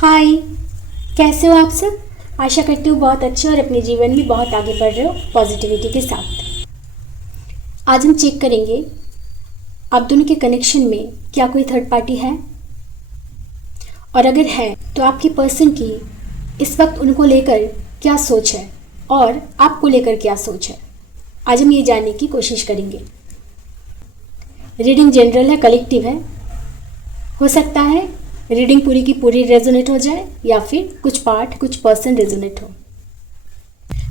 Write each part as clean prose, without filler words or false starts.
हाय, कैसे हो आप सब। आशा करती हूँ बहुत अच्छे और अपने जीवन में बहुत आगे बढ़ रहे हो पॉजिटिविटी के साथ। आज हम चेक करेंगे आप दोनों के कनेक्शन में क्या कोई थर्ड पार्टी है, और अगर है तो आपकी पर्सन की इस वक्त उनको लेकर क्या सोच है और आपको लेकर क्या सोच है। आज हम ये जानने की कोशिश करेंगे। रीडिंग जनरल है, कलेक्टिव है। हो सकता है रीडिंग पूरी की पूरी रेजोनेट हो जाए या फिर कुछ पार्ट कुछ पर्सन रेजोनेट हो।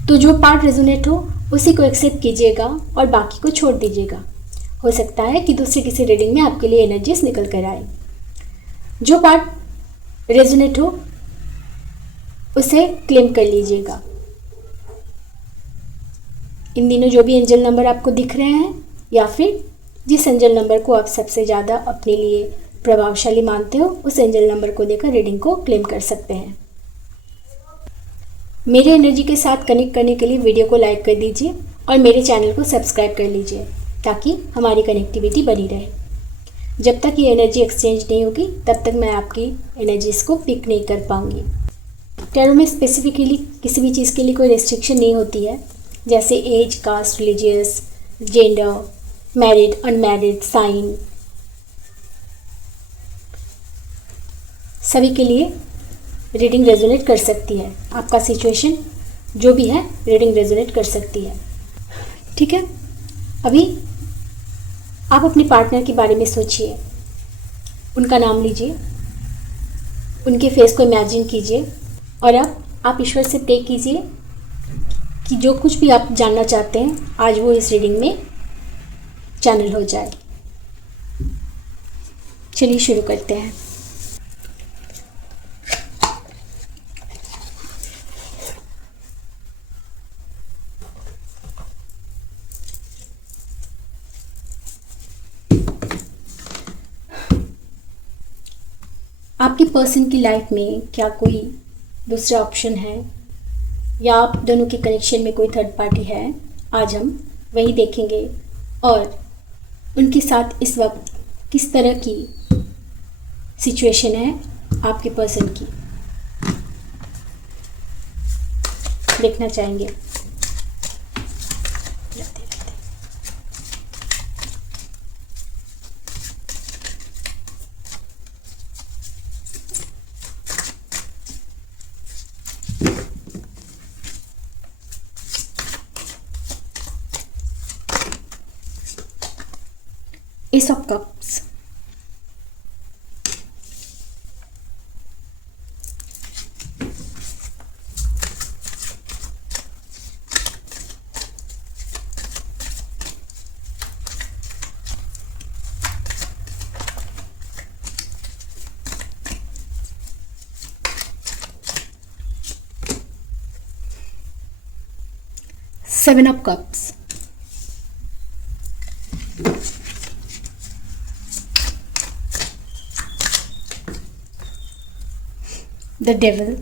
तो जो पार्ट रेजोनेट हो उसी को एक्सेप्ट कीजिएगा और बाकी को छोड़ दीजिएगा। हो सकता है कि दूसरी किसी रीडिंग में आपके लिए एनर्जीज निकल कर आए। जो पार्ट रेजोनेट हो उसे क्लेम कर लीजिएगा। इन दिनों जो भी एंजल नंबर आपको दिख रहे हैं या फिर जिस एंजल नंबर को आप सबसे ज़्यादा अपने लिए प्रभावशाली मानते हो उस एंजल नंबर को देकर रीडिंग को क्लेम कर सकते हैं। मेरे एनर्जी के साथ कनेक्ट करने के लिए वीडियो को लाइक कर दीजिए और मेरे चैनल को सब्सक्राइब कर लीजिए ताकि हमारी कनेक्टिविटी बनी रहे। जब तक ये एनर्जी एक्सचेंज नहीं होगी तब तक मैं आपकी एनर्जीज़ को पिक नहीं कर पाऊंगी। टैरो में स्पेसिफिकली किसी भी चीज़ के लिए कोई रेस्ट्रिक्शन नहीं होती है, जैसे age, caste, religious, gender, married, unmarried, sign, सभी के लिए रीडिंग रेजोनेट कर सकती है। आपका सिचुएशन जो भी है रीडिंग रेजोनेट कर सकती है। ठीक है, अभी आप अपने पार्टनर के बारे में सोचिए, उनका नाम लीजिए, उनके फेस को इमेजिन कीजिए और अब आप ईश्वर से प्रे कीजिए कि जो कुछ भी आप जानना चाहते हैं आज वो इस रीडिंग में चैनल हो जाए। चलिए शुरू करते हैं। आपकी पर्सन की लाइफ में क्या कोई दूसरा ऑप्शन है या आप दोनों के कनेक्शन में कोई थर्ड पार्टी है, आज हम वही देखेंगे और उनके साथ इस वक्त किस तरह की सिचुएशन है आपके पर्सन की देखना चाहेंगे। Ace of Cups, Seven of Cups, the Devil,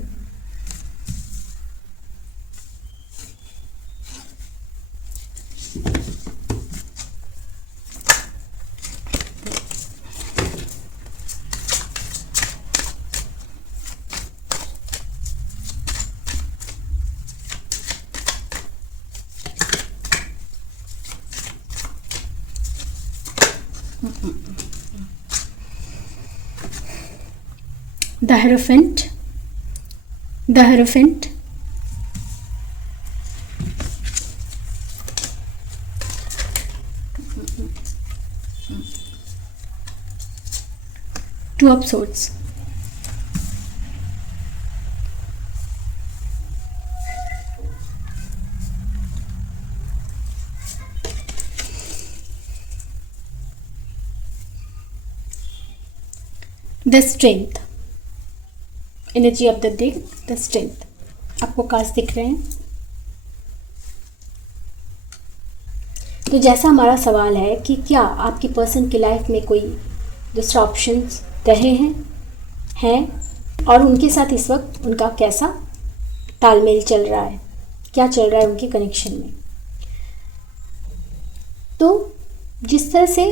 the Hierophant, the Hierophant, Two of Swords, the Strength, energy of the day, the strength. आपको कार्ड्स दिख रहे हैं। तो जैसा हमारा सवाल है कि क्या आपकी पर्सन की लाइफ में कोई दूसरा ऑप्शंस रहे हैं और उनके साथ इस वक्त उनका कैसा तालमेल चल रहा है, क्या चल रहा है उनके कनेक्शन में। तो जिस तरह से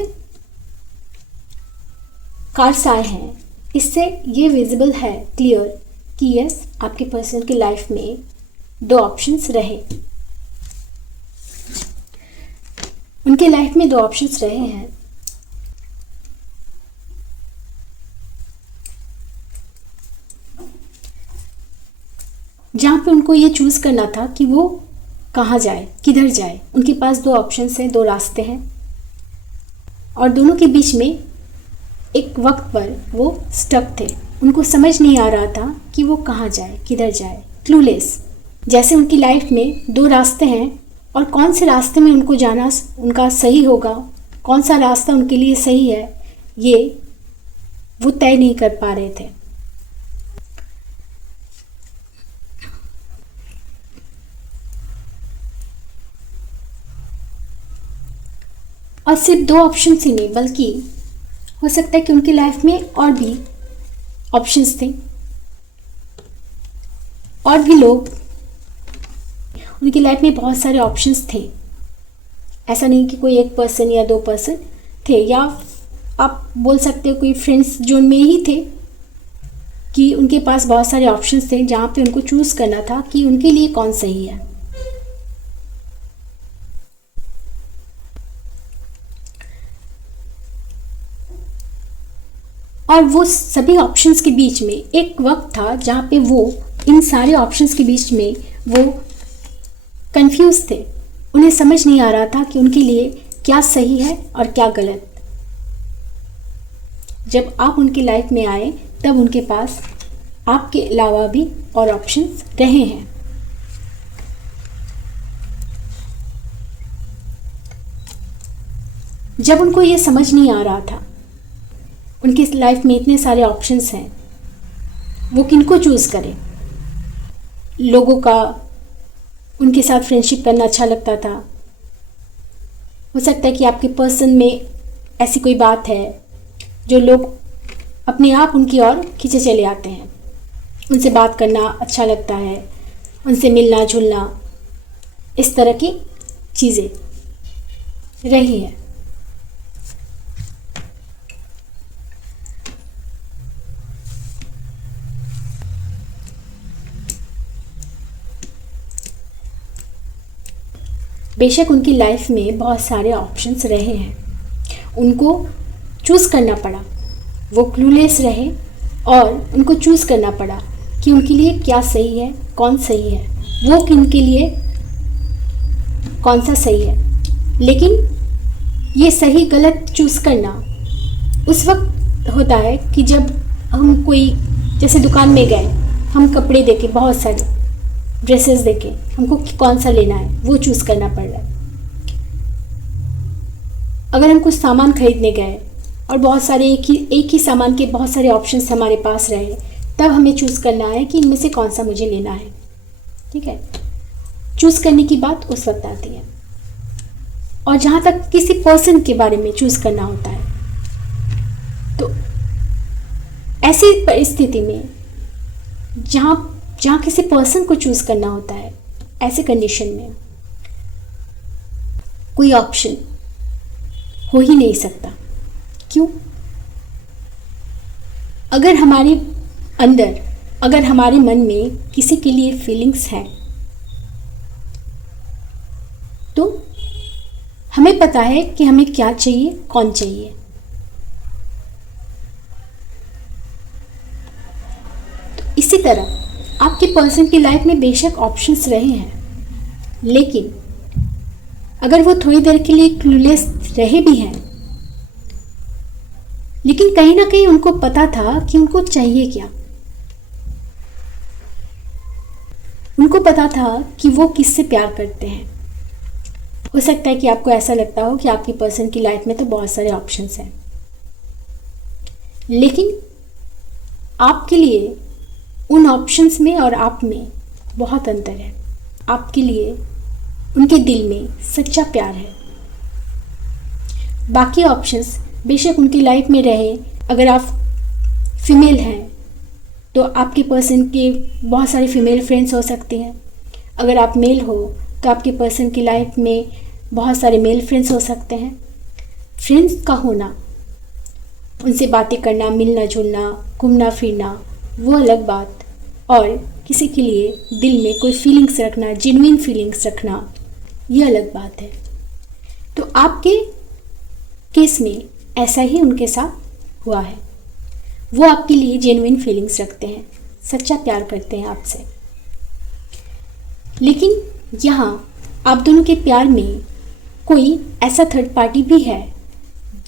कार्ड्स आए हैं इससे ये विजिबल है, क्लियर, कि यस, आपके पर्सन की लाइफ में दो ऑप्शंस रहे, उनके लाइफ में दो ऑप्शंस रहे हैं। जहाँ पे उनको ये चूज़ करना था कि वो कहाँ जाए, किधर जाए। उनके पास दो ऑप्शंस हैं, दो रास्ते हैं, और दोनों के बीच में एक वक्त पर वो स्टक थे। उनको समझ नहीं आ रहा था कि वो कहाँ जाए, किधर जाए, क्लूलेस। जैसे उनकी लाइफ में दो रास्ते हैं और कौन से रास्ते में उनको जाना उनका सही होगा, कौन सा रास्ता उनके लिए सही है, ये वो तय नहीं कर पा रहे थे। और सिर्फ दो ऑप्शन ही नहीं, बल्कि हो सकता है कि उनकी लाइफ में और भी ऑप्शंस थे, और भी लोग, उनकी लाइफ में बहुत सारे ऑप्शंस थे। ऐसा नहीं कि कोई एक पर्सन या दो पर्सन थे, या आप बोल सकते हो कोई फ्रेंड्स जोन में ही थे कि उनके पास बहुत सारे ऑप्शंस थे, जहाँ पे उनको चूज़ करना था कि उनके लिए कौन सही है। और वो सभी ऑप्शंस के बीच में एक वक्त था जहाँ पे वो इन सारे ऑप्शंस के बीच में वो कंफ्यूज थे। उन्हें समझ नहीं आ रहा था कि उनके लिए क्या सही है और क्या गलत। जब आप उनकी लाइफ में आए तब उनके पास आपके अलावा भी और ऑप्शंस रहे हैं। जब उनको ये समझ नहीं आ रहा था, उनकी लाइफ में इतने सारे ऑप्शंस हैं, वो किनको चूज़ करें। लोगों का उनके साथ फ्रेंडशिप करना अच्छा लगता था। हो सकता है कि आपके पर्सन में ऐसी कोई बात है जो लोग अपने आप उनकी ओर खींचे चले आते हैं। उनसे बात करना अच्छा लगता है, उनसे मिलना जुलना, इस तरह की चीज़ें रही हैं। बेशक उनकी लाइफ में बहुत सारे ऑप्शंस रहे हैं, उनको चूज़ करना पड़ा। वो क्लूलेस रहे और उनको चूज़ करना पड़ा कि उनके लिए क्या सही है, कौन सही है, वो उनके लिए कौन सा सही है। लेकिन ये सही गलत चूज़ करना उस वक्त होता है कि जब हम कोई, जैसे दुकान में गए, हम कपड़े देखे, बहुत सारे ड्रेसेस देखे, हमको कौन सा लेना है वो चूज़ करना पड़ रहा है। अगर हम कुछ सामान खरीदने गए और बहुत सारे एक ही सामान के बहुत सारे ऑप्शंस हमारे पास रहे, तब हमें चूज़ करना है कि इनमें से कौन सा मुझे लेना है। ठीक है, चूज़ करने की बात उस वक्त आती है। और जहाँ तक किसी पर्सन के बारे में चूज़ करना होता है, तो ऐसी परिस्थिति में जहाँ किसी पर्सन को चूज़ करना होता है, ऐसे कंडीशन में कोई ऑप्शन हो ही नहीं सकता। क्यों? अगर हमारे अंदर, अगर हमारे मन में किसी के लिए फीलिंग्स हैं, तो हमें पता है कि हमें क्या चाहिए, कौन चाहिए। तो इसी तरह आपके पर्सन की लाइफ में बेशक ऑप्शंस रहे हैं, लेकिन अगर वो थोड़ी देर के लिए क्लूलेस रहे भी हैं, लेकिन कहीं ना कहीं उनको पता था कि उनको चाहिए क्या। उनको पता था कि वो किससे प्यार करते हैं। हो सकता है कि आपको ऐसा लगता हो कि आपकी पर्सन की लाइफ में तो बहुत सारे ऑप्शंस हैं, लेकिन आपके लिए उन ऑप्शंस में और आप में बहुत अंतर है। आपके लिए उनके दिल में सच्चा प्यार है। बाकी ऑप्शंस बेशक उनकी लाइफ में रहे। अगर आप फीमेल हैं तो आपके पर्सन के बहुत सारे फीमेल फ्रेंड्स हो सकते हैं। अगर आप मेल हो तो आपके पर्सन की लाइफ में बहुत सारे मेल फ्रेंड्स हो सकते हैं। फ्रेंड्स का होना, उनसे बातें करना, मिलना जुलना, घूमना फिरना, वो अलग बात। और किसी के लिए दिल में कोई फीलिंग्स रखना, जेन्युइन फीलिंग्स रखना, ये अलग बात है। तो आपके केस में ऐसा ही उनके साथ हुआ है। वो आपके लिए जेन्युइन फीलिंग्स रखते हैं, सच्चा प्यार करते हैं आपसे। लेकिन यहाँ आप दोनों के प्यार में कोई ऐसा थर्ड पार्टी भी है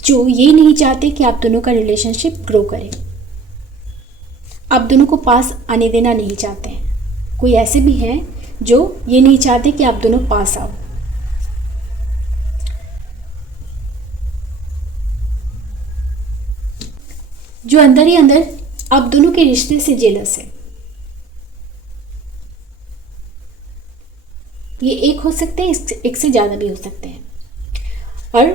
जो ये नहीं चाहते कि आप दोनों का रिलेशनशिप ग्रो करे, आप दोनों को पास आने देना नहीं चाहते हैं। कोई ऐसे भी हैं जो ये नहीं चाहते कि आप दोनों पास आओ। जो अंदर ही अंदर आप दोनों के रिश्ते से जेलस है। ये एक हो सकते हैं, एक से ज़्यादा भी हो सकते हैं। और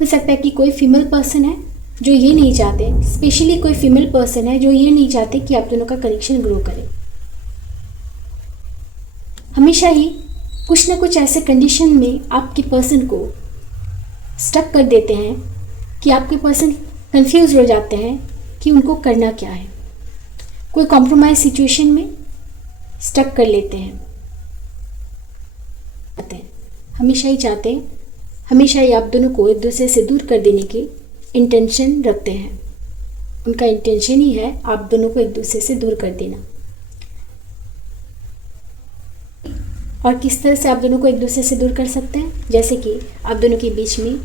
हो सकता है कि कोई फीमेल पर्सन है जो ये नहीं चाहते, स्पेशली कोई फीमेल पर्सन है जो ये नहीं चाहते कि आप दोनों का कनेक्शन ग्रो करे। हमेशा ही कुछ ना कुछ ऐसे कंडीशन में आपके पर्सन को स्टक कर देते हैं कि आपके पर्सन कंफ्यूज हो जाते हैं कि उनको करना क्या है। कोई कॉम्प्रोमाइज सिचुएशन में स्टक कर लेते हैं। हमेशा ही चाहते हैं, हमेशा ही आप दोनों को एक दूसरे से दूर कर देने की इंटेंशन रखते हैं। उनका इंटेंशन ही है आप दोनों को एक दूसरे से दूर कर देना। और किस तरह से आप दोनों को एक दूसरे से दूर कर सकते हैं? जैसे कि आप दोनों के बीच में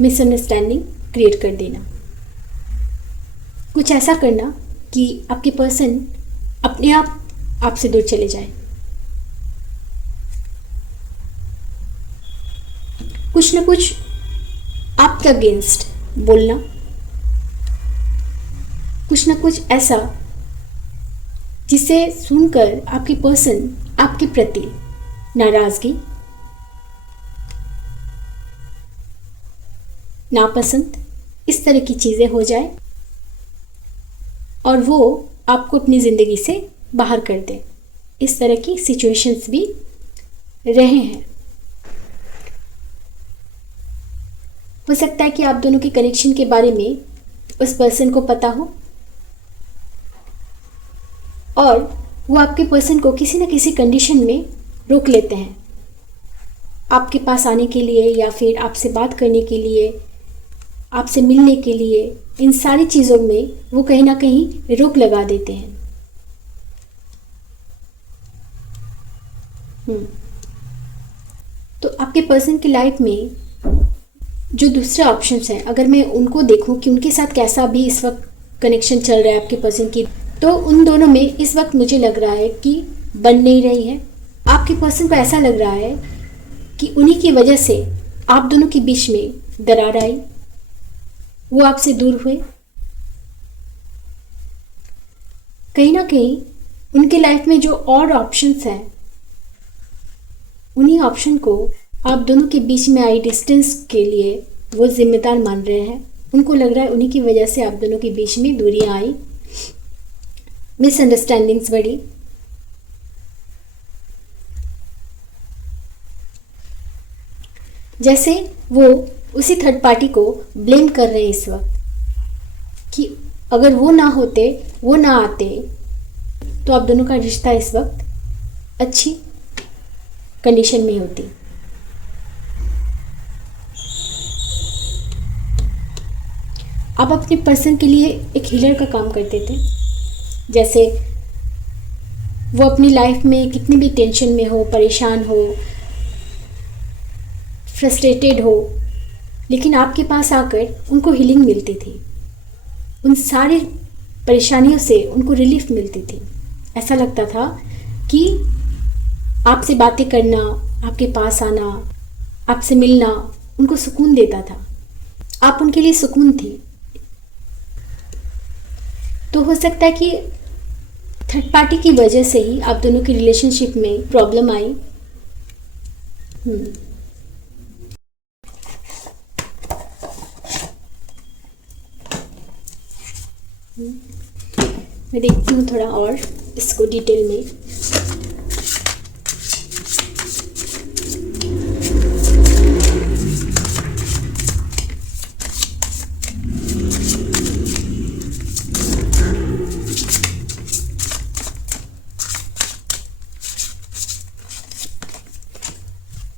मिसअंडरस्टैंडिंग क्रिएट कर देना, कुछ ऐसा करना कि आपके पर्सन अपने आप आपसे दूर चले जाए, कुछ ना कुछ आपके अगेंस्ट बोलना, कुछ ना कुछ ऐसा जिसे सुनकर आपके पर्सन आपके प्रति नाराजगी, नापसंद, इस तरह की चीज़ें हो जाए और वो आपको अपनी ज़िंदगी से बाहर कर दे। इस तरह की सिचुएशंस भी रहे हैं। हो सकता है कि आप दोनों के कनेक्शन के बारे में उस पर्सन को पता हो और वो आपके पर्सन को किसी न किसी कंडीशन में रोक लेते हैं, आपके पास आने के लिए या फिर आपसे बात करने के लिए, आपसे मिलने के लिए। इन सारी चीज़ों में वो कहीं ना कहीं रोक लगा देते हैं। तो आपके पर्सन की लाइफ में जो दूसरे ऑप्शंस हैं, अगर मैं उनको देखूं कि उनके साथ कैसा भी इस वक्त कनेक्शन चल रहा है आपके पर्सन की, तो उन दोनों में इस वक्त मुझे लग रहा है कि बन नहीं रही है। आपके पर्सन को ऐसा लग रहा है कि उन्हीं की वजह से आप दोनों के बीच में दरार आई, वो आपसे दूर हुए। कहीं ना कहीं उनके लाइफ में जो और ऑप्शंस हैं, उन्हीं ऑप्शन को आप दोनों के बीच में आई डिस्टेंस के लिए वो जिम्मेदार मान रहे हैं। उनको लग रहा है उन्हीं की वजह से आप दोनों के बीच में दूरियां आई, मिसअंडरस्टैंडिंग्स बढ़ी। जैसे वो उसी थर्ड पार्टी को ब्लेम कर रहे हैं इस वक्त कि अगर वो ना होते, वो ना आते, तो आप दोनों का रिश्ता इस वक्त अच्छी कंडीशन में होती। आप अपने पर्सन के लिए एक हीलर का काम करते थे। जैसे वो अपनी लाइफ में कितनी भी टेंशन में हो, परेशान हो, फ्रस्ट्रेटेड हो, लेकिन आपके पास आकर उनको हीलिंग मिलती थी। उन सारी परेशानियों से उनको रिलीफ मिलती थी। ऐसा लगता था कि आपसे बातें करना, आपके पास आना, आपसे मिलना उनको सुकून देता था। आप उनके लिए सुकून थी। तो हो सकता है कि थर्ड पार्टी की वजह से ही आप दोनों की रिलेशनशिप में प्रॉब्लम आई। मैं देखती हूँ थोड़ा और इसको डिटेल में।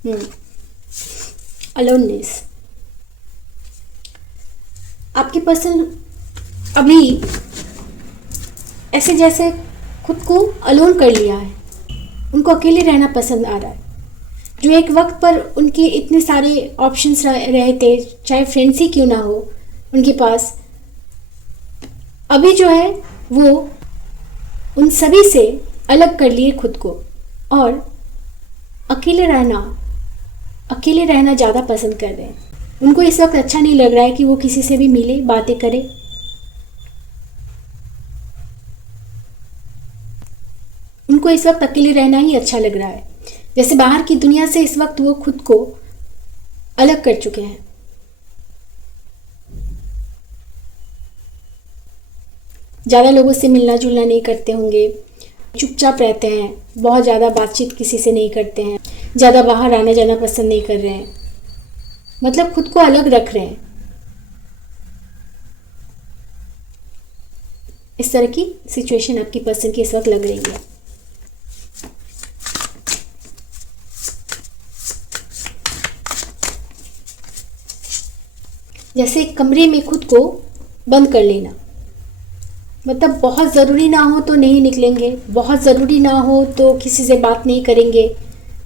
अलोननेस। आपकी पर्सन अभी ऐसे जैसे खुद को अलोन कर लिया है, उनको अकेले रहना पसंद आ रहा है। जो एक वक्त पर उनके इतने सारे ऑप्शंस रहे थे, चाहे फ्रेंड्स ही क्यों ना हो उनके पास, अभी जो है वो उन सभी से अलग कर लिए खुद को और अकेले रहना ज़्यादा पसंद कर रहे हैं। उनको इस वक्त अच्छा नहीं लग रहा है कि वो किसी से भी मिले, बातें करे। उनको इस वक्त अकेले रहना ही अच्छा लग रहा है। जैसे बाहर की दुनिया से इस वक्त वो खुद को अलग कर चुके हैं। ज़्यादा लोगों से मिलना जुलना नहीं करते होंगे, चुपचाप रहते हैं, बहुत ज़्यादा बातचीत किसी से नहीं करते हैं, ज़्यादा बाहर आना जाना पसंद नहीं कर रहे हैं, मतलब खुद को अलग रख रहे हैं। इस तरह की सिचुएशन आपकी पर्सन की इस वक्त लग रही है। जैसे कमरे में खुद को बंद कर लेना, मतलब बहुत ज़रूरी ना हो तो नहीं निकलेंगे, बहुत ज़रूरी ना हो तो किसी से बात नहीं करेंगे,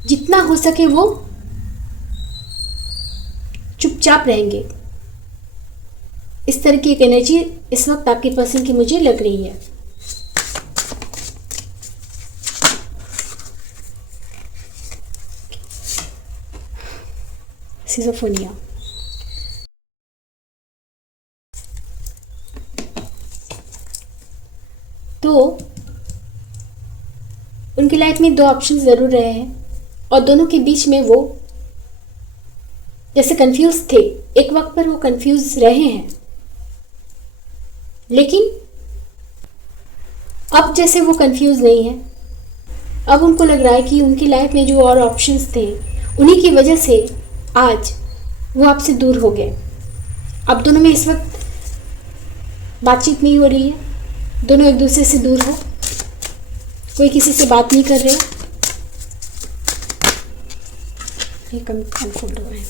जितना हो सके वो चुपचाप रहेंगे। इस तरह की एक एनर्जी इस वक्त आपके पर्सन की मुझे लग रही है। सिजोफोनिया। तो उनकी लाइफ में दो ऑप्शन ज़रूर रहे हैं और दोनों के बीच में वो जैसे कंफ्यूज थे, एक वक्त पर वो कंफ्यूज रहे हैं, लेकिन अब जैसे वो कंफ्यूज नहीं है। अब उनको लग रहा है कि उनकी लाइफ में जो और ऑप्शंस थे उन्हीं की वजह से आज वो आपसे दूर हो गए। अब दोनों में इस वक्त बातचीत नहीं हो रही है, दोनों एक दूसरे से दूर हो, कोई किसी से बात नहीं कर रहे। ये कंफर्ट हुआ है।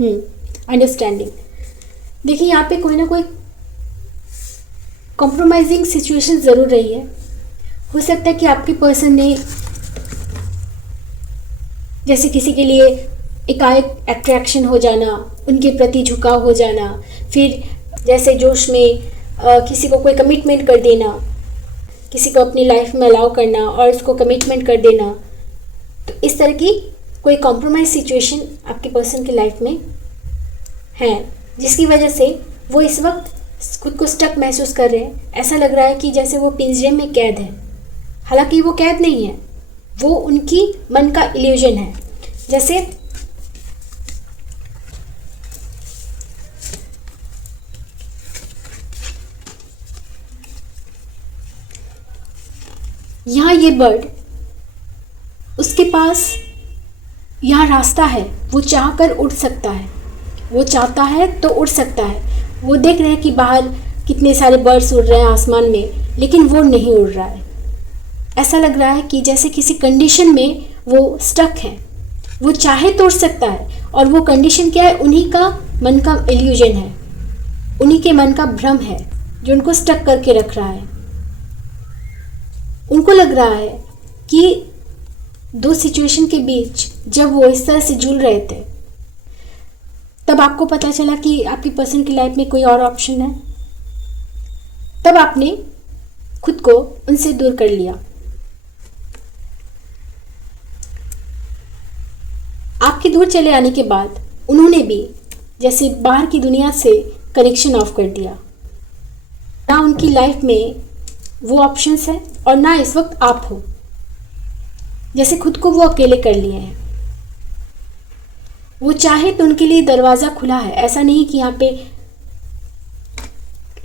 अंडरस्टैंडिंग। देखिए यहाँ पे कोई ना कोई कॉम्प्रोमाइजिंग सिचुएशन ज़रूर रही है। हो सकता है कि आपके पर्सन ने जैसे किसी के लिए एकाएक अट्रैक्शन हो जाना, उनके प्रति झुकाव हो जाना, फिर जैसे जोश में किसी को कोई कमिटमेंट कर देना, किसी को अपनी लाइफ में अलाउ करना और उसको कमिटमेंट कर देना। तो इस तरह की कोई कॉम्प्रोमाइज सिचुएशन आपके पर्सन की लाइफ में है, जिसकी वजह से वो इस वक्त खुद को स्टक महसूस कर रहे हैं। ऐसा लग रहा है कि जैसे वो पिंजरे में कैद है, हालांकि वो कैद नहीं है, वो उनकी मन का इल्यूजन है। जैसे यहाँ ये बर्ड, उसके पास यहाँ रास्ता है, वो चाहकर उड़ सकता है, वो चाहता है तो उड़ सकता है। वो देख रहे हैं कि बाहर कितने सारे बर्ड्स उड़ रहे हैं आसमान में, लेकिन वो नहीं उड़ रहा है। ऐसा लग रहा है कि जैसे किसी कंडीशन में वो स्टक है। वो चाहे तो उड़ सकता है, और वो कंडीशन क्या है? उन्हीं का मन का इल्यूजन है, उन्हीं के मन का भ्रम है जो उनको स्टक करके रख रहा है। उनको लग रहा है कि दो सिचुएशन के बीच जब वो इस तरह से झूल रहे थे, तब आपको पता चला कि आपकी पर्सन की लाइफ में कोई और ऑप्शन है। तब आपने खुद को उनसे दूर कर लिया। आपके दूर चले आने के बाद उन्होंने भी जैसे बाहर की दुनिया से कनेक्शन ऑफ कर दिया। ना उनकी लाइफ में वो ऑप्शंस है और ना इस वक्त आप हो। जैसे खुद को वो अकेले कर लिए हैं। वो चाहे तो उनके लिए दरवाज़ा खुला है, ऐसा नहीं कि यहाँ पे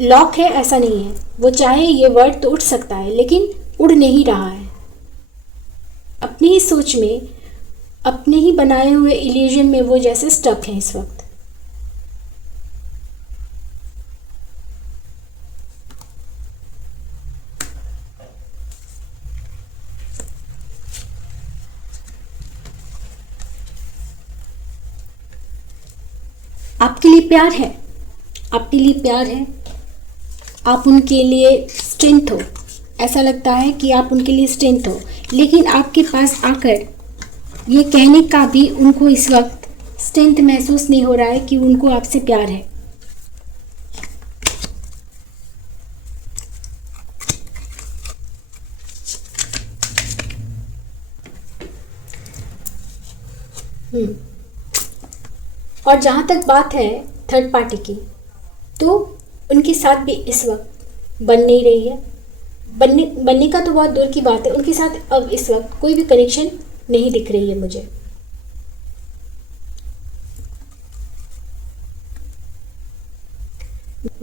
लॉक है, ऐसा नहीं है। वो चाहे ये वर्ड तो उड़ सकता है, लेकिन उड़ नहीं रहा है। अपनी ही सोच में, अपने ही बनाए हुए इल्यूजन में वो जैसे स्टक है इस वक्त। आपके लिए प्यार है, आपके लिए प्यार है, आप उनके लिए स्ट्रेंथ हो, ऐसा लगता है कि आप उनके लिए स्ट्रेंथ हो, लेकिन आपके पास आकर ये कहने का भी उनको इस वक्त स्ट्रेंथ महसूस नहीं हो रहा है कि उनको आपसे प्यार है। और जहाँ तक बात है थर्ड पार्टी की, तो उनके साथ भी इस वक्त बन नहीं रही है। बनने का तो बहुत दूर की बात है, उनके साथ अब इस वक्त कोई भी कनेक्शन नहीं दिख रही है मुझे।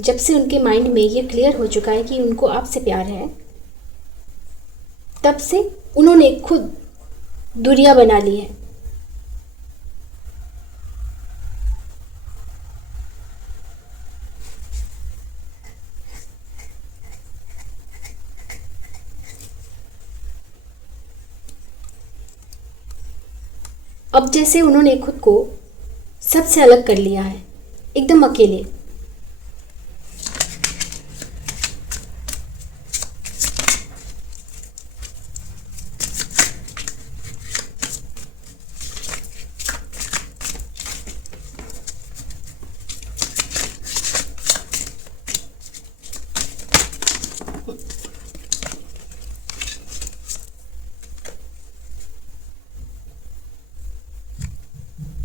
जब से उनके माइंड में ये क्लियर हो चुका है कि उनको आपसे प्यार है, तब से उन्होंने खुद दूरियां बना ली है। अब जैसे उन्होंने खुद को सबसे अलग कर लिया है, एकदम अकेले।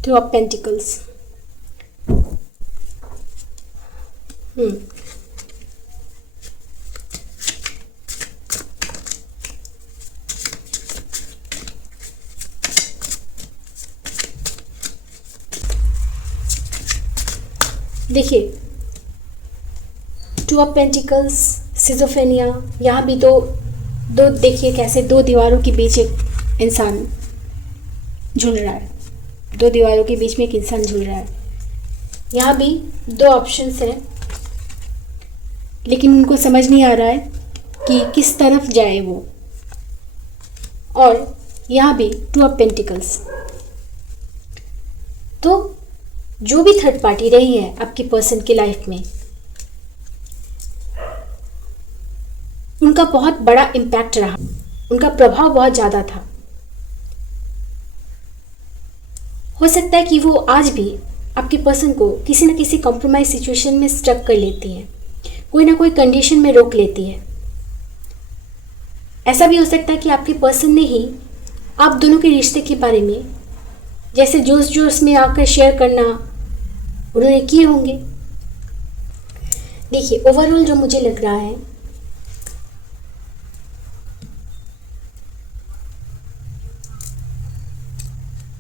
Two of pentacles. देखिए, टू ऑफ पेंटिकल्स, सिजोफेनिया, यहाँ भी दो देखिए कैसे दो दीवारों के बीच एक इंसान झूल रहा है, दो दीवारों के बीच में एक इंसान झूल रहा है। यहाँ भी दो ऑप्शंस हैं, लेकिन उनको समझ नहीं आ रहा है कि किस तरफ जाए वो। और यहाँ भी टू ऑफ पेंटिकल्स। तो जो भी थर्ड पार्टी रही है आपकी पर्सन की लाइफ में, उनका बहुत बड़ा इम्पैक्ट रहा, उनका प्रभाव बहुत ज़्यादा था। हो सकता है कि वो आज भी आपके पर्सन को किसी न किसी कॉम्प्रोमाइज सिचुएशन में स्टक कर लेती हैं, कोई ना कोई कंडीशन में रोक लेती है। ऐसा भी हो सकता है कि आपके पर्सन ने ही आप दोनों के रिश्ते के बारे में जैसे जोश जोश में आकर शेयर करना उन्होंने किए होंगे। देखिए, ओवरऑल जो मुझे लग रहा है,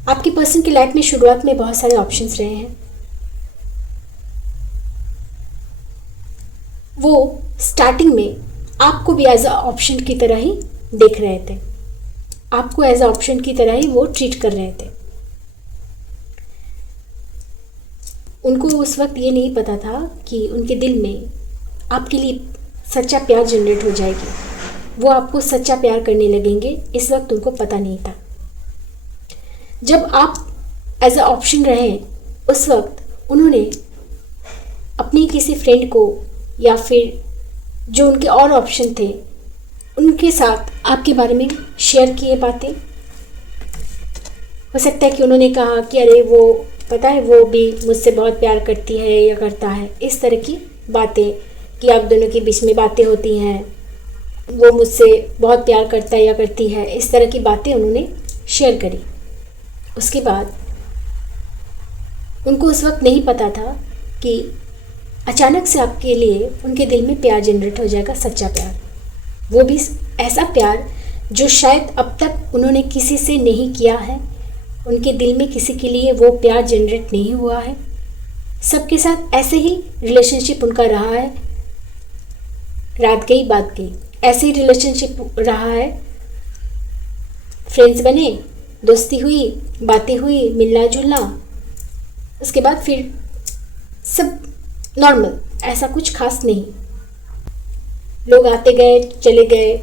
आपकी पर्सन की लाइफ में शुरुआत में बहुत सारे ऑप्शंस रहे हैं। वो स्टार्टिंग में आपको भी एज अ ऑप्शन की तरह ही देख रहे थे, आपको एज अ ऑप्शन की तरह ही वो ट्रीट कर रहे थे। उनको उस वक्त ये नहीं पता था कि उनके दिल में आपके लिए सच्चा प्यार जनरेट हो जाएगी, वो आपको सच्चा प्यार करने लगेंगे। इस वक्त उनको पता नहीं था। जब आप एज अ ऑप्शन रहे, उस वक्त उन्होंने अपनी किसी फ्रेंड को या फिर जो उनके और ऑप्शन थे उनके साथ आपके बारे में शेयर किए बातें। हो सकता है कि उन्होंने कहा कि अरे वो पता है वो भी मुझसे बहुत प्यार करती है या करता है, इस तरह की बातें कि आप दोनों के बीच में बातें होती हैं, वो मुझसे बहुत प्यार करता है या करती है, इस तरह की बातें उन्होंने शेयर करी। उसके बाद उनको उस वक्त नहीं पता था कि अचानक से आपके लिए उनके दिल में प्यार जनरेट हो जाएगा, सच्चा प्यार, वो भी ऐसा प्यार जो शायद अब तक उन्होंने किसी से नहीं किया है। उनके दिल में किसी के लिए वो प्यार जनरेट नहीं हुआ है। सबके साथ ऐसे ही रिलेशनशिप उनका रहा है, रात गई बात गई, ऐसे ही रिलेशनशिप रहा है। फ्रेंड्स बने, दोस्ती हुई, बातें हुई, मिलना जुलना, उसके बाद फिर सब नॉर्मल, ऐसा कुछ खास नहीं। लोग आते गए चले गए,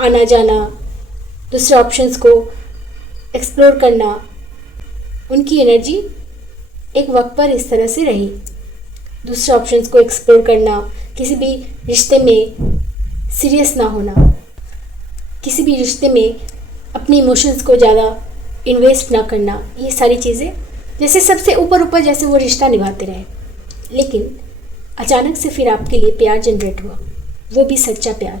आना जाना, दूसरे ऑप्शंस को एक्सप्लोर करना, उनकी एनर्जी एक वक्त पर इस तरह से रही। दूसरे ऑप्शंस को एक्सप्लोर करना, किसी भी रिश्ते में सीरियस ना होना, किसी भी रिश्ते में अपने इमोशंस को ज़्यादा इन्वेस्ट ना करना, ये सारी चीज़ें जैसे सबसे ऊपर ऊपर जैसे वो रिश्ता निभाते रहे। लेकिन अचानक से फिर आपके लिए प्यार जनरेट हुआ, वो भी सच्चा प्यार,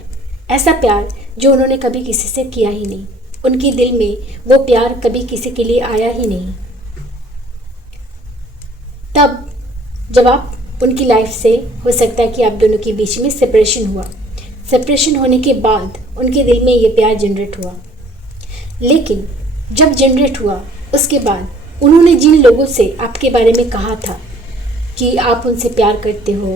ऐसा प्यार जो उन्होंने कभी किसी से किया ही नहीं। उनके दिल में वो प्यार कभी किसी के लिए आया ही नहीं। तब जब आप उनकी लाइफ से, हो सकता है कि आप दोनों के बीच में सेपरेशन हुआ, सेपरेशन होने के बाद उनके दिल में ये प्यार जनरेट हुआ। लेकिन जब जनरेट हुआ उसके बाद उन्होंने जिन लोगों से आपके बारे में कहा था कि आप उनसे प्यार करते हो,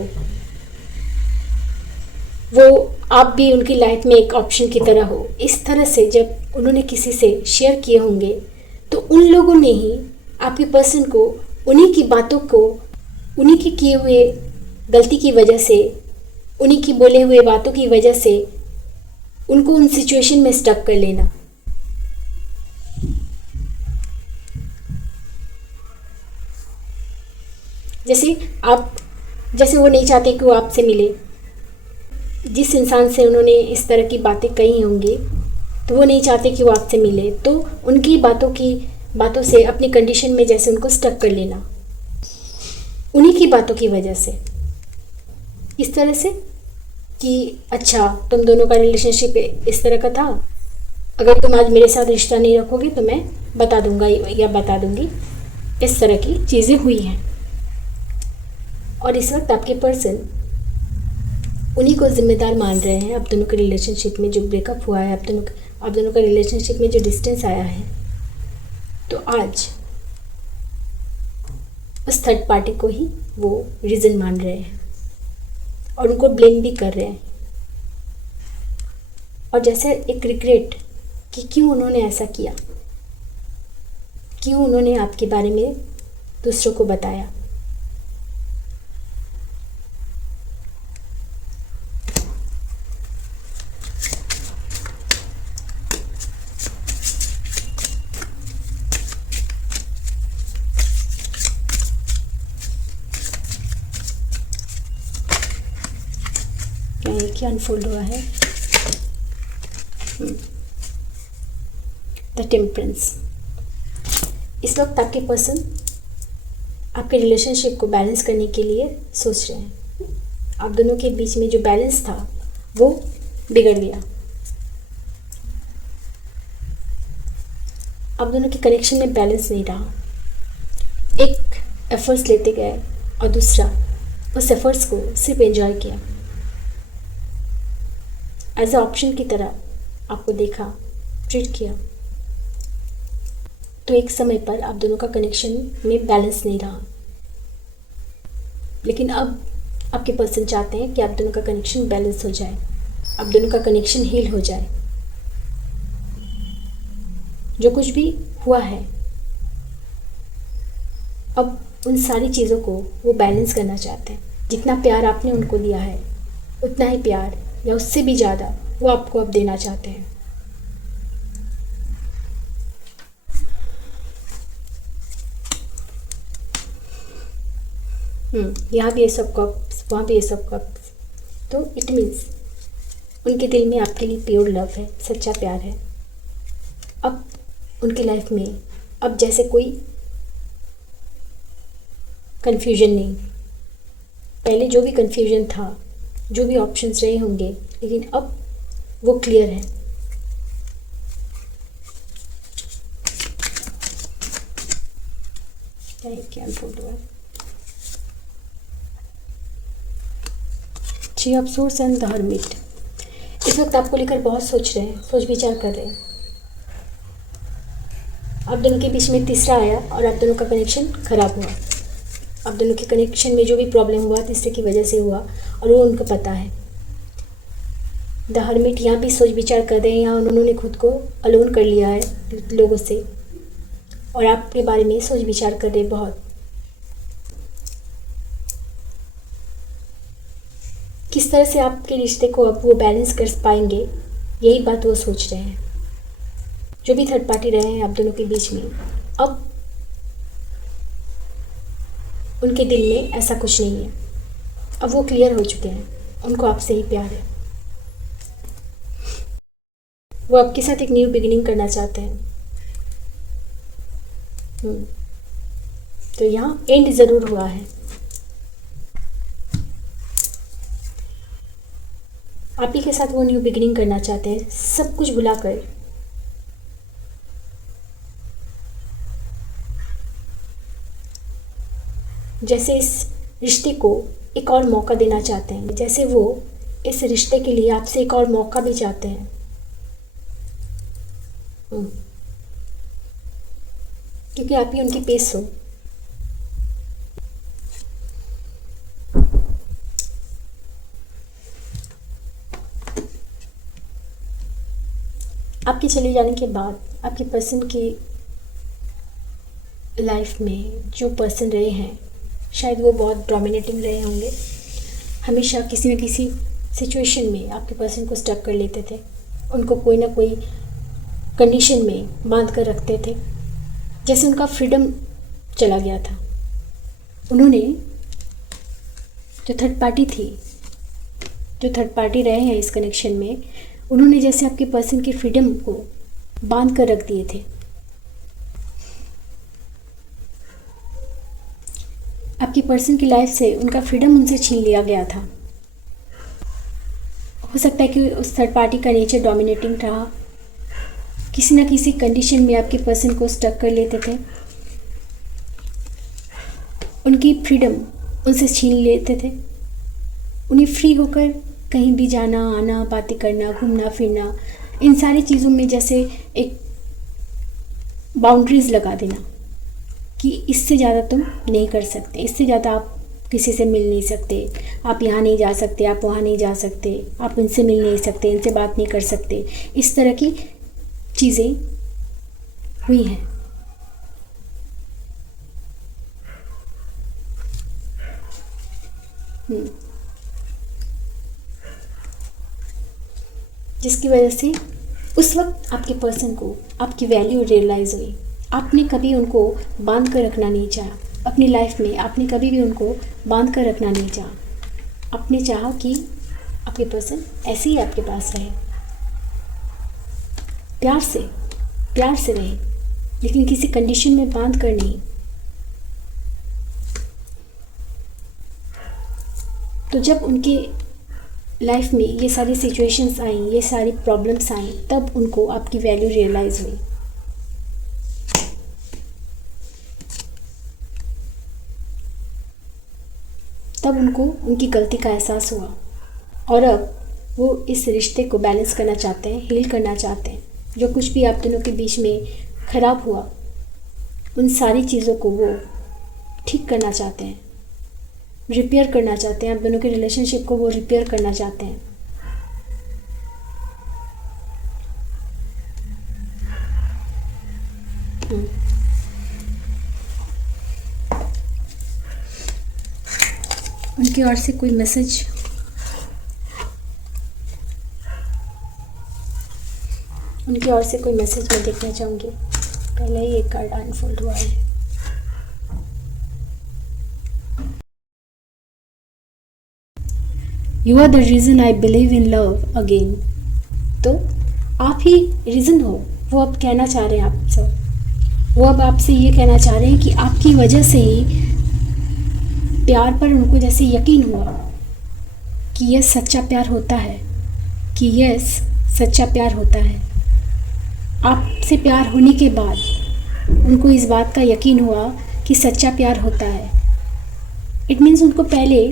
वो आप भी उनकी लाइफ में एक ऑप्शन की तरह हो, इस तरह से जब उन्होंने किसी से शेयर किए होंगे तो उन लोगों ने ही आपके पर्सन को उन्हीं की बातों को, उन्हीं के किए हुए गलती की वजह से, उन्हीं की बोले हुए बातों की वजह से उनको उन सिचुएशन में स्टक कर लेना। जैसे वो नहीं चाहते कि वो आपसे मिले, जिस इंसान से उन्होंने इस तरह की बातें कही होंगी तो वो नहीं चाहते कि वो आपसे मिले, तो उनकी बातों से अपनी कंडीशन में जैसे उनको स्टक कर लेना, उन्हीं की बातों की वजह से, इस तरह से कि अच्छा तुम दोनों का रिलेशनशिप इस तरह का था, अगर तुम आज मेरे साथ रिश्ता नहीं रखोगे तो मैं बता दूंगा या बता दूंगी, इस तरह की चीज़ें हुई हैं। और इस वक्त आपके पर्सन उन्हीं को जिम्मेदार मान रहे हैं आप दोनों के रिलेशनशिप में जो ब्रेकअप हुआ है, आप दोनों का रिलेशनशिप में जो डिस्टेंस आया है। तो आज उस थर्ड पार्टी को ही वो रीज़न मान रहे हैं और उनको ब्लेम भी कर रहे हैं, और जैसे एक रिग्रेट कि क्यों उन्होंने ऐसा किया, क्यों उन्होंने आपके बारे में दूसरों को बताया। क्या अनफोल्ड हुआ है? The temperance. इस वक्त आपके पर्सन आपके रिलेशनशिप को बैलेंस करने के लिए सोच रहे हैं। आप दोनों के बीच में जो बैलेंस था वो बिगड़ गया। आप दोनों के कनेक्शन में बैलेंस नहीं रहा। एक एफर्ट्स लेते गए और दूसरा उस एफर्ट्स को सिर्फ एंजॉय किया, एज अ ऑप्शन की तरह आपको देखा, ट्रीट किया। तो एक समय पर आप दोनों का कनेक्शन में बैलेंस नहीं रहा। लेकिन अब आपके पर्सन चाहते हैं कि आप दोनों का कनेक्शन बैलेंस हो जाए, आप दोनों का कनेक्शन हील हो जाए। जो कुछ भी हुआ है अब उन सारी चीज़ों को वो बैलेंस करना चाहते हैं। जितना प्यार आपने उनको दिया है उतना ही प्यार या उससे भी ज़्यादा वो आपको अब देना चाहते हैं। यहाँ भी ये सब कप्स, वहाँ भी ये सब कप्स। तो इट मीन्स उनके दिल में आपके लिए प्योर लव है, सच्चा प्यार है। अब उनकी लाइफ में अब जैसे कोई कन्फ्यूजन नहीं। पहले जो भी कन्फ्यूजन था, जो भी ऑप्शंस रहे होंगे, लेकिन अब वो क्लियर है। क्या अनफोल्ड हुआ? Three of swords and the hermit. इस वक्त आपको लेकर बहुत सोच रहे हैं, सोच विचार कर रहे हैं। आप दोनों के बीच में तीसरा आया और आप दोनों का कनेक्शन खराब हुआ। आप दोनों के कनेक्शन में जो भी प्रॉब्लम हुआ तीसरे की वजह से हुआ और वो उनको पता है। द हर्मिट यहाँ भी सोच विचार कर रहे हैं, यहाँ उन्होंने खुद को अलोन कर लिया है लोगों से और आपके बारे में सोच विचार कर रहे हैं बहुत। किस तरह से आपके रिश्ते को अब वो बैलेंस कर पाएंगे, यही बात वो सोच रहे हैं। जो भी थर्ड पार्टी रहे हैं आप दोनों के बीच में, अब उनके दिल में ऐसा कुछ नहीं है। अब वो क्लियर हो चुके हैं, उनको आपसे ही प्यार है। वो आपके साथ एक न्यू बिगिनिंग करना चाहते हैं। तो यहाँ एंड ज़रूर हुआ है। आप ही के साथ वो न्यू बिगिनिंग करना चाहते हैं, सब कुछ भुलाकर। जैसे इस रिश्ते को एक और मौका देना चाहते हैं, जैसे वो इस रिश्ते के लिए आपसे एक और मौका भी चाहते हैं। क्योंकि आप ही उनकी पेस हो। आपके चले जाने के बाद आपके पर्सन की लाइफ में जो पर्सन रहे हैं, शायद वो बहुत डोमिनेटिंग रहे होंगे। हमेशा किसी न किसी सिचुएशन में आपके पर्सन को स्टक कर लेते थे, उनको कोई ना कोई कंडीशन में बांध कर रखते थे, जैसे उनका फ्रीडम चला गया था। उन्होंने जो थर्ड पार्टी रहे हैं इस कनेक्शन में, उन्होंने जैसे आपके पर्सन की फ्रीडम को बांध कर रख दिए थे। आपकी पर्सन की लाइफ से उनका फ्रीडम उनसे छीन लिया गया था। हो सकता है कि उस थर्ड पार्टी का नेचर डोमिनेटिंग रहा, किसी न किसी कंडीशन में आपके पर्सन को स्टक कर लेते थे, उनकी फ्रीडम उनसे छीन लेते थे। उन्हें फ्री होकर कहीं भी जाना आना, बातें करना, घूमना फिरना, इन सारी चीज़ों में जैसे एक बाउंड्रीज लगा देना कि इससे ज़्यादा तुम नहीं कर सकते, इससे ज़्यादा आप किसी से मिल नहीं सकते, आप यहाँ नहीं जा सकते, आप वहाँ नहीं जा सकते, आप इनसे मिल नहीं सकते, इनसे बात नहीं कर सकते। इस तरह की चीज़ें हुई हैं। जिसकी वजह से उस वक्त आपके पर्सन को आपकी वैल्यू रियलाइज़ हुई। आपने कभी उनको बांध कर रखना नहीं चाहा अपनी लाइफ में, आपने कभी भी उनको बांध कर रखना नहीं चाहा। आपने चाहा कि आपके पर्सन ऐसे ही आपके पास रहे, प्यार से रहे, लेकिन किसी कंडीशन में बांध कर नहीं। तो जब उनके लाइफ में ये सारी सिचुएशंस आई, ये सारी प्रॉब्लम्स आई, तब उनको आपकी वैल्यू रियलाइज़ हुई। तब उनको उनकी गलती का एहसास हुआ और अब वो इस रिश्ते को बैलेंस करना चाहते हैं, हील करना चाहते हैं। जो कुछ भी आप दोनों के बीच में ख़राब हुआ, उन सारी चीज़ों को वो ठीक करना चाहते हैं, रिपेयर करना चाहते हैं। आप दोनों के रिलेशनशिप को वो रिपेयर करना चाहते हैं। उनकी ओर से कोई मैसेज, उनकी ओर से कोई मैसेज मैं देखना चाहूँगी। पहले ही एक कार्ड अनफोल्ड हुआ है। You are the reason I believe in love again. तो आप ही रीज़न हो। वो अब कहना चाह रहे हैं आपसे, वो अब आपसे ये कहना चाह रहे हैं कि आपकी वजह से ही प्यार पर उनको जैसे यकीन हुआ कि यह सच्चा प्यार होता है, कि यस सच्चा प्यार होता है। आपसे प्यार होने के बाद उनको इस बात का यकीन हुआ कि सच्चा प्यार होता है। इट मीन्स उनको पहले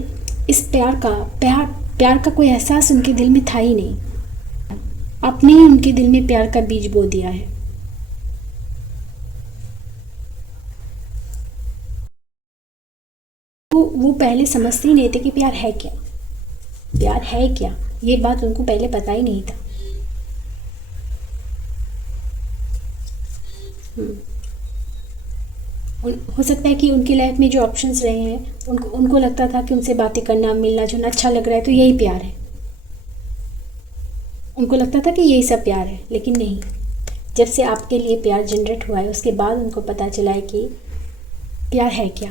इस प्यार का कोई एहसास उनके दिल में था ही नहीं। आपने ही उनके दिल में प्यार का बीज बो दिया है। वो पहले समझते ही नहीं थे कि प्यार है क्या, प्यार है क्या, ये बात उनको पहले पता ही नहीं था। हो सकता है कि उनकी लाइफ में जो ऑप्शंस रहे हैं, उनको लगता था कि उनसे बातें करना, मिलना जुलना अच्छा लग रहा है तो यही प्यार है। उनको लगता था कि यही सब प्यार है, लेकिन नहीं। जब से आपके लिए प्यार जनरेट हुआ है, उसके बाद उनको पता चला है कि प्यार है क्या।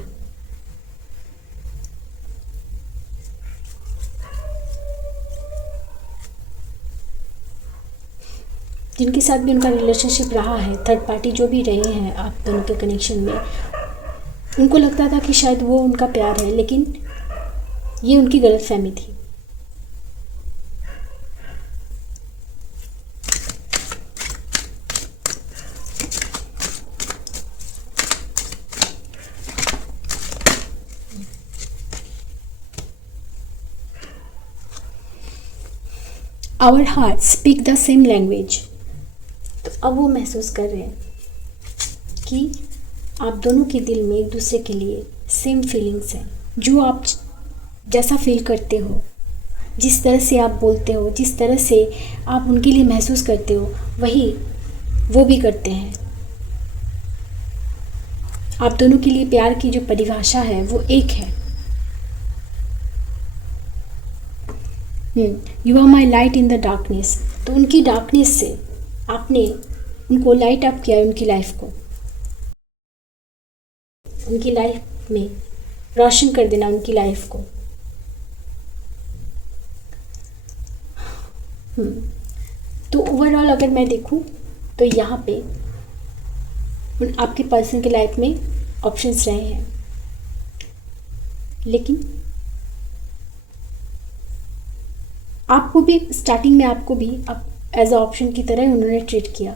जिनके साथ भी उनका रिलेशनशिप रहा है, थर्ड पार्टी जो भी रहे हैं आप दोनों के कनेक्शन में, उनको लगता था कि शायद वो उनका प्यार है, लेकिन ये उनकी गलतफहमी थी। Our heart speak the same language. तो अब वो महसूस कर रहे हैं कि आप दोनों के दिल में एक दूसरे के लिए सेम फीलिंग्स हैं। जो आप जैसा फील करते हो, जिस तरह से आप बोलते हो, जिस तरह से आप उनके लिए महसूस करते हो, वही वो भी करते हैं। आप दोनों के लिए प्यार की जो परिभाषा है वो एक है। You are my light in the darkness. तो उनकी डार्कनेस से आपने उनको लाइट अप किया, उनकी लाइफ को, उनकी लाइफ में रोशन कर देना उनकी लाइफ को। तो ओवरऑल अगर मैं देखूं तो यहाँ पे आपके पर्सन के लाइफ में ऑप्शंस रहे हैं, लेकिन आपको भी स्टार्टिंग में आपको भी एज अ ऑप्शन की तरह उन्होंने ट्रीट किया,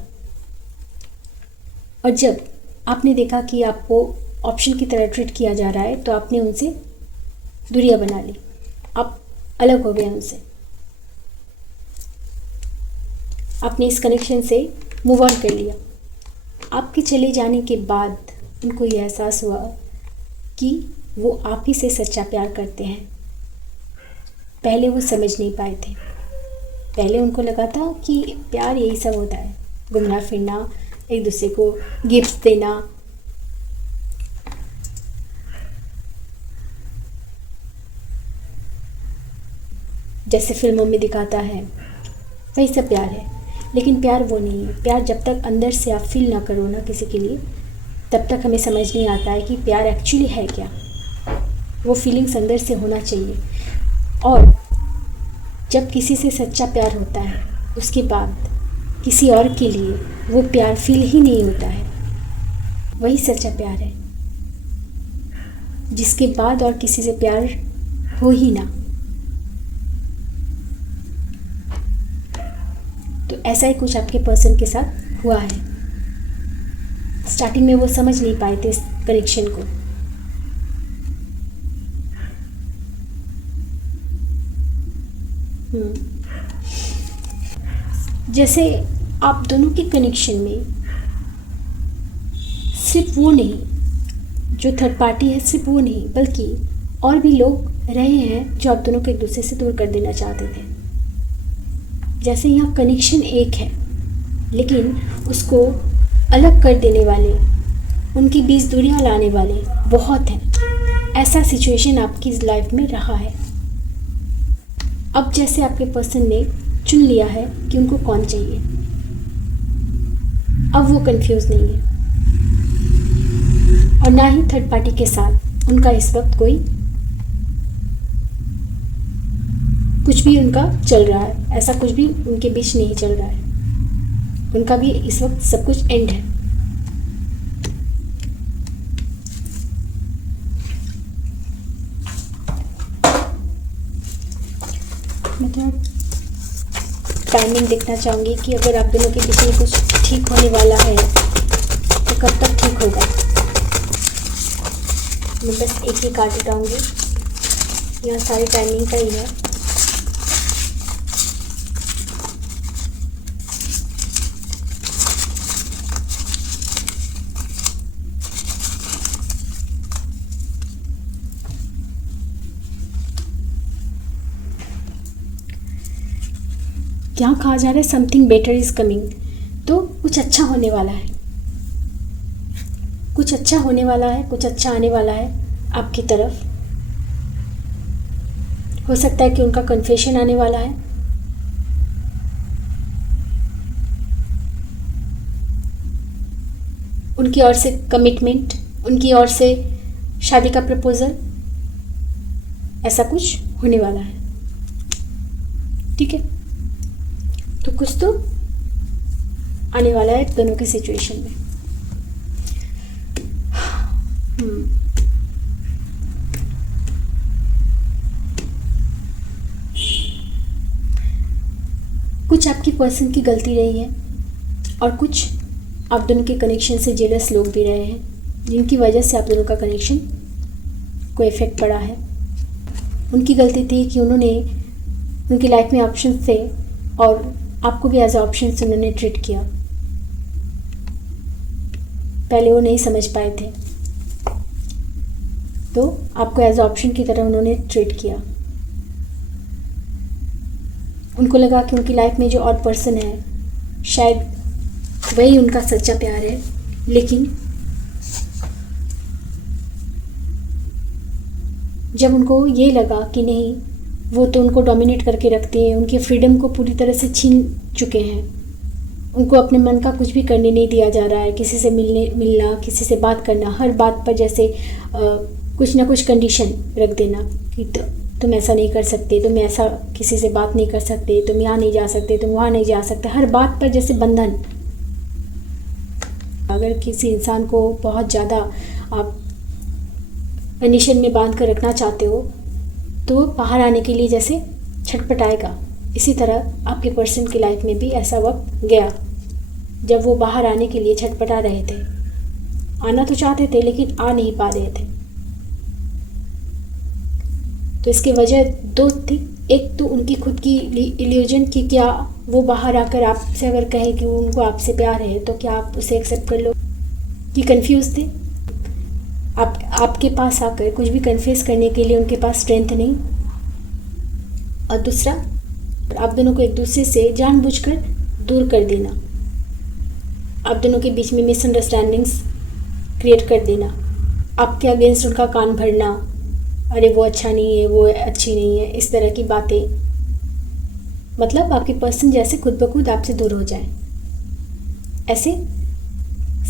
और जब आपने देखा कि आपको ऑप्शन की तरह ट्रीट किया जा रहा है तो आपने उनसे दूरियां बना ली, आप अलग हो गए उनसे, आपने इस कनेक्शन से मूव ऑन कर लिया। आपके चले जाने के बाद उनको ये एहसास हुआ कि वो आप ही से सच्चा प्यार करते हैं। पहले वो समझ नहीं पाए थे, पहले उनको लगा था कि प्यार यही सब होता है, घूमना फिरना, एक दूसरे को गिफ्ट देना, जैसे फिल्मों में दिखाता है वही सब प्यार है। लेकिन प्यार वो नहीं है। प्यार जब तक अंदर से आप फील ना करो ना किसी के लिए, तब तक हमें समझ नहीं आता है कि प्यार एक्चुअली है क्या। वो फीलिंग्स अंदर से होना चाहिए। और जब किसी से सच्चा प्यार होता है उसके बाद किसी और के लिए वो प्यार फील ही नहीं होता है, वही सच्चा प्यार है। जिसके बाद और किसी से प्यार हो ही ना, तो ऐसा ही कुछ आपके पर्सन के साथ हुआ है। स्टार्टिंग में वो समझ नहीं पाए थे इस कनेक्शन को। जैसे आप दोनों के कनेक्शन में सिर्फ वो नहीं, जो थर्ड पार्टी है सिर्फ वो नहीं, बल्कि और भी लोग रहे हैं जो आप दोनों को एक दूसरे से दूर कर देना चाहते थे। जैसे यहाँ कनेक्शन एक है, लेकिन उसको अलग कर देने वाले, उनके बीच दूरियां लाने वाले बहुत हैं। ऐसा सिचुएशन आपकी लाइफ में रहा है। अब जैसे आपके पर्सन ने चुन लिया है कि उनको कौन चाहिए, अब वो कंफ्यूज नहीं है, और ना ही थर्ड पार्टी के साथ उनका इस वक्त कोई कुछ भी उनका चल रहा है। ऐसा कुछ भी उनके बीच नहीं चल रहा है। उनका भी इस वक्त सब कुछ एंड है। मतलब टाइमिंग देखना चाहूँगी कि अगर आप दोनों के बीच में कुछ ठीक होने वाला है तो कब तक ठीक होगा। मैं बस एक ही कार्ड उठाऊँगी, यहाँ सारी टाइमिंग का ही है। यहाँ कहा जा रहा है समथिंग बेटर इज़ कमिंग। तो कुछ अच्छा होने वाला है, कुछ अच्छा होने वाला है, कुछ अच्छा आने वाला है आपकी तरफ। हो सकता है कि उनका कन्फेशन आने वाला है। उनकी ओर से कमिटमेंट, उनकी ओर से शादी का प्रपोजल, ऐसा कुछ होने वाला है। ठीक है, तो कुछ तो आने वाला है दोनों की सिचुएशन में। कुछ आपकी पर्सन की गलती रही है और कुछ आप दोनों के कनेक्शन से जेलस लोग भी रहे हैं, जिनकी वजह से आप दोनों का कनेक्शन को इफ़ेक्ट पड़ा है। उनकी गलती थी कि उन्होंने उनकी लाइफ में ऑप्शन थे और आपको भी एज ऑप्शन से उन्होंने ट्रीट किया। पहले वो नहीं समझ पाए थे तो आपको एज ऑप्शन की तरह उन्होंने ट्रीट किया। उनको लगा कि उनकी लाइफ में जो और पर्सन है शायद वही उनका सच्चा प्यार है, लेकिन जब उनको ये लगा कि नहीं, वो तो उनको डोमिनेट करके रखते हैं, उनके फ्रीडम को पूरी तरह से छीन चुके हैं, उनको अपने मन का कुछ भी करने नहीं दिया जा रहा है, किसी से मिलना, किसी से बात करना, हर बात पर जैसे कुछ ना कुछ कंडीशन रख देना कि तुम ऐसा नहीं कर सकते, तुम ऐसा किसी से बात नहीं कर सकते, तुम यहाँ नहीं जा सकते, तुम वहाँ नहीं जा सकते, हर बात पर जैसे बंधन। अगर किसी इंसान को बहुत ज़्यादा आप कंडीशन में बांध कर रखना चाहते हो तो बाहर आने के लिए जैसे छटपटाएगा। इसी तरह आपके पर्सन की लाइफ में भी ऐसा वक्त गया जब वो बाहर आने के लिए छटपटा रहे थे। आना तो चाहते थे लेकिन आ नहीं पा रहे थे। तो इसकी वजह दो थी। एक तो उनकी खुद की इल्यूजन कि क्या वो बाहर आकर आपसे अगर कहे कि उनको आपसे प्यार है तो क्या आप उसे एक्सेप्ट कर लो, कि कंफ्यूज थे। आपके पास आकर कुछ भी कन्फेस करने के लिए उनके पास स्ट्रेंथ नहीं। और दूसरा, आप दोनों को एक दूसरे से जानबूझकर दूर कर देना, आप दोनों के बीच में मिसअंडरस्टैंडिंग्स क्रिएट कर देना, आपके अगेंस्ट उनका कान भरना, अरे वो अच्छा नहीं है, वो अच्छी नहीं है, इस तरह की बातें। मतलब आपके पर्सन जैसे खुद ब खुद आपसे दूर हो जाए, ऐसे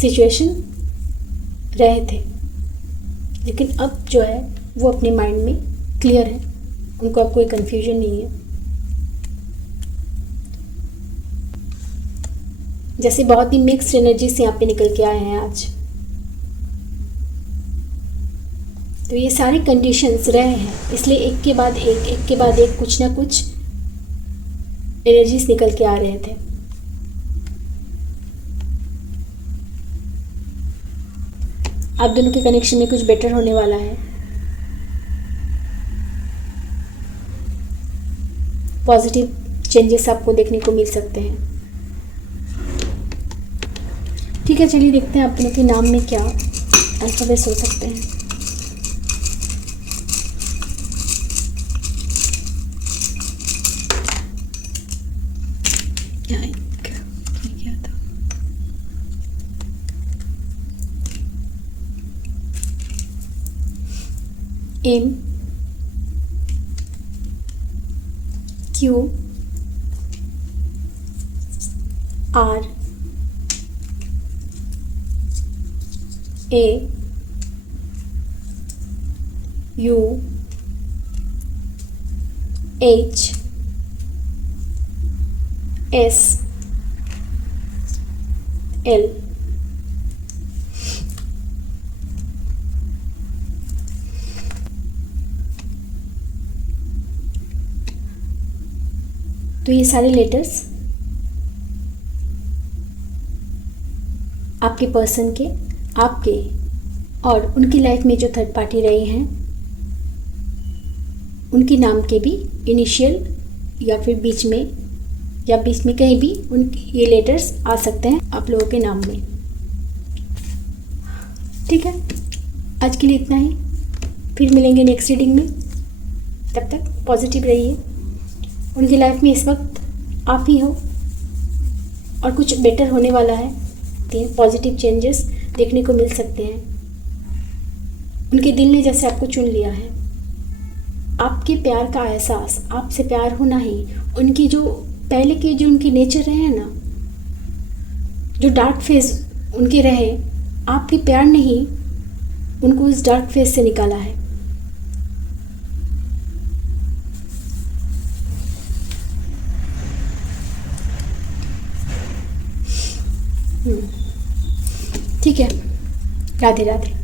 सिचुएशन रहे थे। लेकिन अब जो है वो अपने माइंड में क्लियर है, उनको अब कोई कन्फ्यूजन नहीं है। जैसे बहुत ही मिक्स्ड एनर्जी से यहाँ पे निकल के आए हैं आज। तो ये सारी कंडीशंस रहे हैं, इसलिए एक के बाद एक कुछ ना कुछ एनर्जीज निकल के आ रहे थे। आप दोनों के कनेक्शन में कुछ बेटर होने वाला है। पॉजिटिव चेंजेस आपको देखने को मिल सकते हैं। ठीक है, चलिए देखते हैं आप दोनों के नाम में क्या अल्फाबेट्स हो सकते हैं। क्या था? M Q R A U H S L। तो ये सारे लेटर्स आपके पर्सन के, आपके और उनकी लाइफ में जो थर्ड पार्टी रहे हैं उनके नाम के भी इनिशियल या फिर बीच में कहीं भी उनके ये लेटर्स आ सकते हैं आप लोगों के नाम में। ठीक है, आज के लिए इतना ही, फिर मिलेंगे नेक्स्ट रीडिंग में। तब तक पॉजिटिव रहिए। उनकी लाइफ में इस वक्त आप ही हो और कुछ बेटर होने वाला है। पॉजिटिव चेंजेस देखने को मिल सकते हैं। उनके दिल ने जैसे आपको चुन लिया है। आपके प्यार का एहसास, आपसे प्यार होना ही, उनकी जो पहले के जो उनके नेचर रहे हैं ना, जो डार्क फेज उनके रहे, आपके प्यार ने ही उनको इस डार्क फेज से निकाला है। ठीक है, राधे राधे।